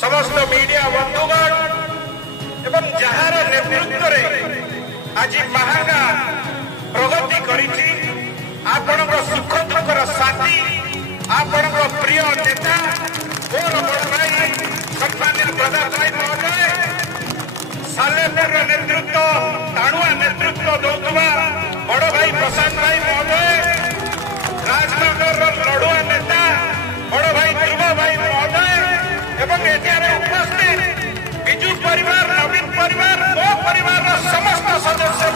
समस्त मीडिया बंधुगण एवं जार नेतृत्व आज महांगा प्रगति करिछि आपण सुख दुखर साथी आपण प्रिय नेता मोर बड़ भाई सम्मान्य प्रधान भाई महोदय सालेपुर नेतृत्व टाणुआ नेतृत्व दौथुवा बड़ भाई प्रशांत भाई महोदय राजनगर लड़ुआ नेता बड़ भाई ध्रुव भाई महोदय एवं एठारे उपस्थित विजु परिवार नवीन परिवार मो परिवार समस्त सदस्य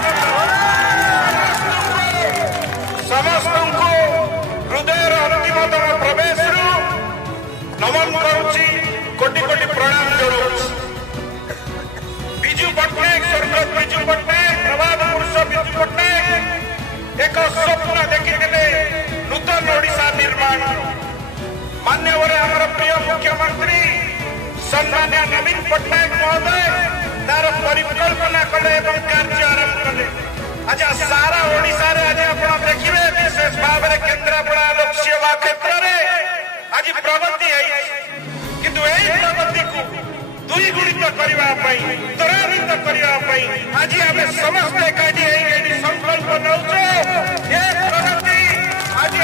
समस्त को हृदय अंतिमतम प्रवेश नमन करुच्ची कोटि कोटि प्रणाम जोड़ुछि। विजु पट्टनायक स्वर्गत विजु पट्टनायक प्रभात पुरुष विजु पट्टनायक एक स्वप्न देखिथिले नूतन ओडिशा निर्माण मान्यवर आमर प्रिय मुख्यमंत्री सम्मान्य नवीन पट्टनायक महोदय तार परिकल्पना कले एवं कार्य आरंभ कले। आज सारा ओडिशा रे आज आपण देखिबे विशेष भाव में केन्द्रापड़ा लोक सेवा क्षेत्र में आज प्रगति है किंतु एही प्रगति को द्विगुणित करबा पई त्वरान्वित करबा पई आज आमे समस्त एकाठी संकल्प नउछो ए प्रगति आज